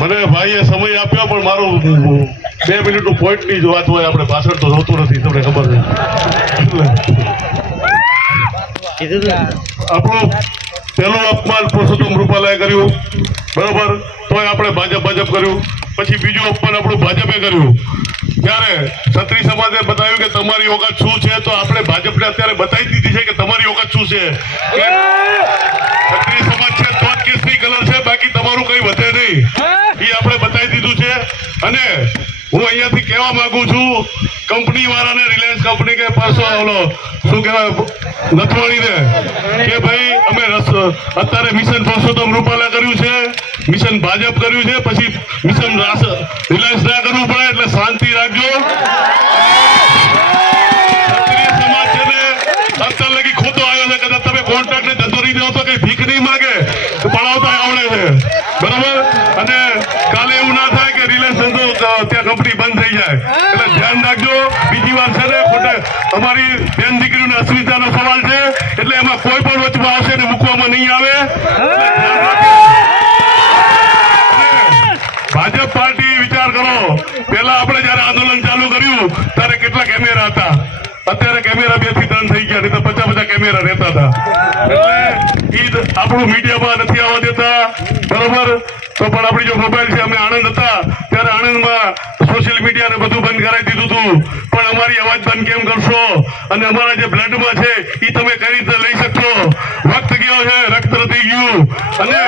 મને ભાઈએ સમય આપ્યો પણ મારું બે મિનિટનું પોઈન્ટની જ વાત હોય આપણે પાછળ તો જોતું નથી તમને ખબર છે. આપણું પહેલું અપમાન પુરુષોત્તમ રૂપાલાએ કર્યું બરોબર? તોય આપણે ભાજપ ભાજપ કર્યું. પછી બીજું અપમાન આપણું ભાજપે કર્યું. ત્યારે ક્ષત્રિય સમાજે બતાવ્યું કે તમારી ઓકાત શું છે? તો આપણે ભાજપને અત્યારે બતાવી દીધી છે કે તમારી ઓકાત શું છે? ક્ષત્રિય સમાજ છે તો જ કેસરી કલર છે બાકી તમારું કઈ વધે નહીં. એ આપણે બતાવી દીધું છે. અને હું અહીંયાથી કહેવા માંગુ છું કંપની વાળાને રિલાયન્સ કંપની કે પાછો ઓલો, શું કહેવાય, નથવાણીને કે ભાઈ, અમે અત્યારે મિશન પુરુષોત્તમ રૂપાલા કર્યું છે, મિશન ભાજપ કર્યું છે, પછી મિશન રિલાયન્સ ના કરવું પડે, એટલે શાંતિ રાખજો. છે ને અત્યાર લગી ખોટો આવ્યો છે, કદાચ તમે કોન્ટ્રાક્ટ ધંધો નહીં દેવો તો કઈ ભીખ નહીં માગે. બરાબર? અને કાલે એવું ના થાય કે રિલેશન તો ત્યાં કંપની બંધ થઈ જાય. એટલે ધ્યાન રાખજો, બીજી વાર છે ને, ખોટે અમારી બેન દીકરીઓને અસ્મિતાનો સવાલ છે, એટલે એમાં કોઈ પણ વચમાં આવશે ને મૂકવામાં નહીં આવે. ભાજપ પાર્ટી વિચાર કરો, પહેલા આપણે જયારે આંદોલન ચાલુ કર્યું, ત્યારે કેટલા કેમેરા હતા? અત્યારે કેમેરા બેથી ત્રણ થઈ ગયા, નહીં તો પચાસ પચાસ કેમેરા રહેતા હતા. આપણું મીડિયામાં નથી આવવા દેતા. બરોબર? તો પણ આપણી જો મોબાઈલ છે, અમે આણંદ હતા. ત્યારે આણંદમાં સોશિયલ મીડિયાને બધું બંધ કરાવી દીધું હતું પણ અમારી અવાજ બંધ કેમ કરશો? અને અમારા જે બ્લડમાં છે એ તમે કઈ રીતે લઈ શકશો? રક્ત ગયો છે? રક્ત નથી ગયું. અને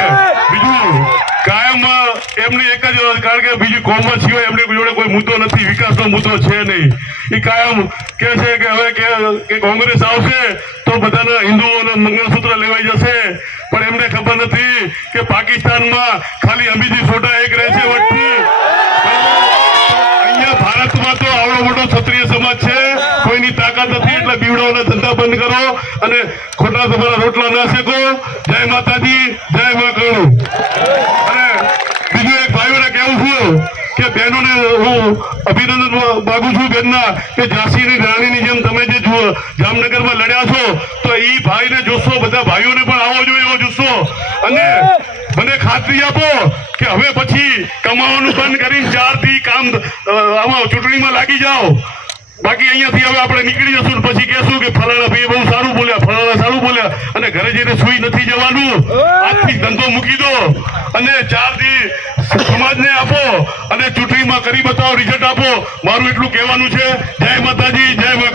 બીજું, કાયમમાં એમની એક જ કારણ કે બીજી કોમર્સ સિવાય એમને જોડે કોઈ મુદ્દો નથી, વિકાસનો મુદ્દો છે નહીં. એ કાયમ કે છે કે હવે કે- કોંગ્રેસ આવશે તો બધાના હિન્દુઓના મંગળસૂત્ર લેવાઈ જશે. પણ એમને ખબર નથી કે પાકિસ્તાનમાં ખાલી અંબીજી સોટા એક રહે છે વટથી અહીંયા ભારતમાં તો આવડો મોટો ક્ષત્રિય સમાજ છે. કોઈની તાકાત નથી, એટલે બીવડાઓના ધંધા બંધ કરો અને ખોટા તમારા રોટલા ના શેકો. જય માતાજી, જય મા કરુણ અને બીજું એક ભાઈઓને કહેવું છું કે બહેનોને હું અભિનંદન માગુ છું બહેનના કે ઝાંસીની રાણીની જેમ તમે જે જામનગરમાં લડ્યા છો તો એ ભાઈને જોશો બધા ભાઈઓને પણ આવો જોઈએ એવો જોશો અને મને ખાતરી આપો કે હવે પછી કમાવાનું બંધ કરીને ચારથી કામ આમાં ચૂંટણીમાં લાગી જાઓ. બાકી અહીંયાથી હવે આપણે નીકળી જશું પછી કહેશું કે ફલાણા ભાઈ બહુ સારું બોલ્યા ફલાણા સારું બોલ્યા અને ઘરે જઈને સુઈ નથી જવાનું. આજથી ધંધો મૂકી દો. અને ચાર દી સમાજને આપો અને ચૂંટણીમાં કરી બતાવો રિઝલ્ટ આપો. મારું એટલું કહેવાનું છે. જય માતાજી, જય મા